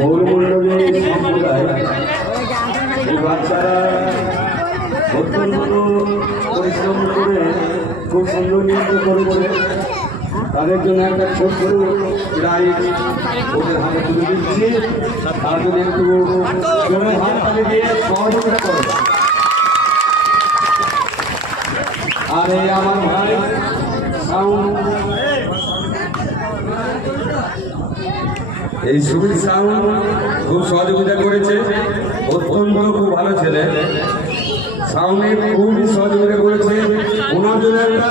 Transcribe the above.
গৌরমণ্ডলী সম্প্রদায় এই বাচ্চারা অত্যন্ত পরিশ্রম করে খুব সুন্দর নৃত্য করেছে। তাদের জন্য একটা ছোট প্রাইজ ওদের হাতে তুলে দিচ্ছি। তার জন্য একটু জোরে হাত তালি দিয়ে সহযোগিতা করে। আর এই আমার ভাই সাউন্ড, এই সুমিত সাউন্ড খুব সহযোগিতা করেছে। অত্যন্ত খুব ভালো ছেলে, সাউন্ডে খুবই সহযোগিতা করেছে। ওনার জন্য একটা